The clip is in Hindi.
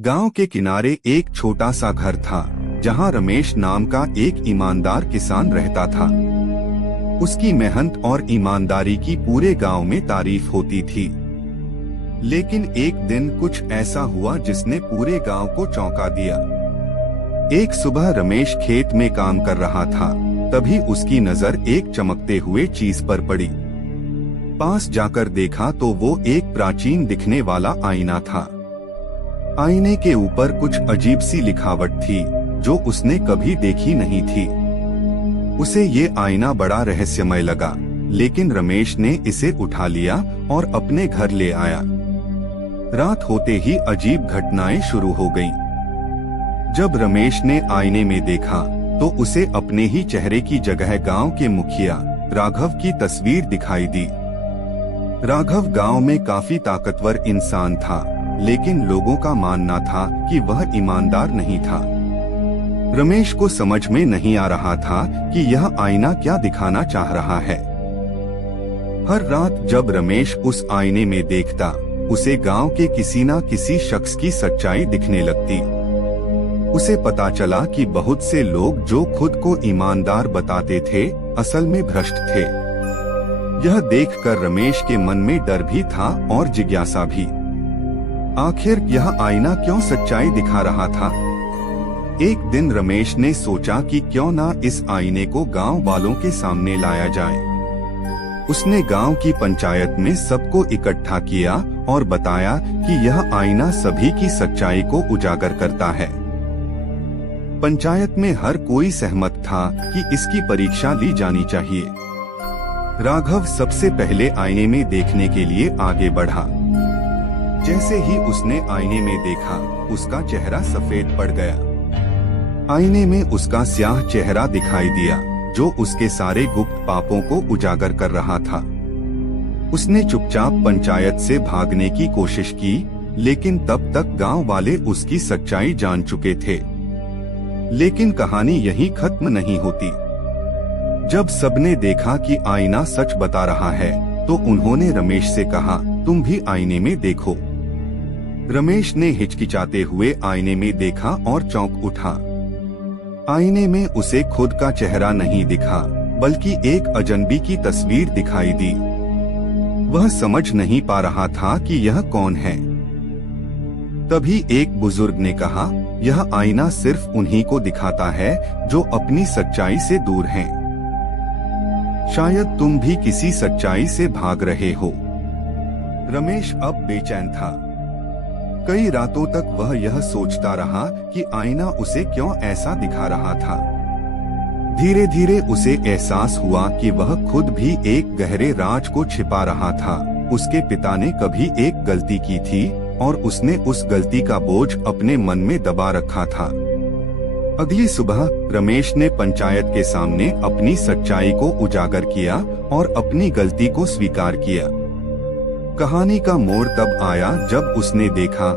गांव के किनारे एक छोटा सा घर था, जहां रमेश नाम का एक ईमानदार किसान रहता था। उसकी मेहनत और ईमानदारी की पूरे गांव में तारीफ होती थी। लेकिन एक दिन कुछ ऐसा हुआ जिसने पूरे गांव को चौंका दिया। एक सुबह रमेश खेत में काम कर रहा था, तभी उसकी नजर एक चमकते हुए चीज पर पड़ी। पास जाकर देखा तो वो एक प्राचीन दिखने वाला आईना था। आईने के ऊपर कुछ अजीब सी लिखावट थी, जो उसने कभी देखी नहीं थी। उसे ये आईना बड़ा रहस्यमय लगा, लेकिन रमेश ने इसे उठा लिया और अपने घर ले आया। रात होते ही अजीब घटनाएं शुरू हो गईं। जब रमेश ने आईने में देखा, तो उसे अपने ही चेहरे की जगह गांव के मुखिया राघव की तस्वीर दिखाई दी। राघव गांव में काफी ताकतवर इंसान था, लेकिन लोगों का मानना था कि वह ईमानदार नहीं था। रमेश को समझ में नहीं आ रहा था कि यह आईना क्या दिखाना चाह रहा है। हर रात जब रमेश उस आईने में देखता, उसे गांव के किसी न किसी शख्स की सच्चाई दिखने लगती। उसे पता चला कि बहुत से लोग जो खुद को ईमानदार बताते थे, असल में भ्रष्ट थे। यह देखकर रमेश के मन में डर भी था और जिज्ञासा भी। आखिर यह आईना क्यों सच्चाई दिखा रहा था? एक दिन रमेश ने सोचा कि क्यों ना इस आईने को गांव वालों के सामने लाया जाए। उसने गांव की पंचायत में सबको इकट्ठा किया और बताया कि यह आईना सभी की सच्चाई को उजागर करता है। पंचायत में हर कोई सहमत था कि इसकी परीक्षा ली जानी चाहिए। राघव सबसे पहले आईने में देखने के लिए आगे बढ़ा। जैसे ही उसने आईने में देखा, उसका चेहरा सफेद पड़ गया। आईने में उसका स्याह चेहरा दिखाई दिया, जो उसके सारे गुप्त पापों को उजागर कर रहा था। उसने चुपचाप पंचायत से भागने की कोशिश की, लेकिन तब तक गांव वाले उसकी सच्चाई जान चुके थे। लेकिन कहानी यहीं खत्म नहीं होती। जब सबने देखा कि आईना सच बता रहा है, तो उन्होंने रमेश से कहा, तुम भी आईने में देखो। रमेश ने हिचकिचाते हुए आईने में देखा और चौंक उठा। आईने में उसे खुद का चेहरा नहीं दिखा, बल्कि एक अजनबी की तस्वीर दिखाई दी। वह समझ नहीं पा रहा था कि यह कौन है। तभी एक बुजुर्ग ने कहा, यह आईना सिर्फ उन्हीं को दिखाता है जो अपनी सच्चाई से दूर हैं। शायद तुम भी किसी सच्चाई से भाग रहे हो। रमेश अब बेचैन था। कई रातों तक वह यह सोचता रहा कि आईना उसे क्यों ऐसा दिखा रहा था। धीरे धीरे उसे एहसास हुआ कि वह खुद भी एक गहरे राज को छिपा रहा था। उसके पिता ने कभी एक गलती की थी और उसने उस गलती का बोझ अपने मन में दबा रखा था। अगली सुबह रमेश ने पंचायत के सामने अपनी सच्चाई को उजागर किया और अपनी गलती को स्वीकार किया। कहानी का मोड़ तब आया जब उसने देखा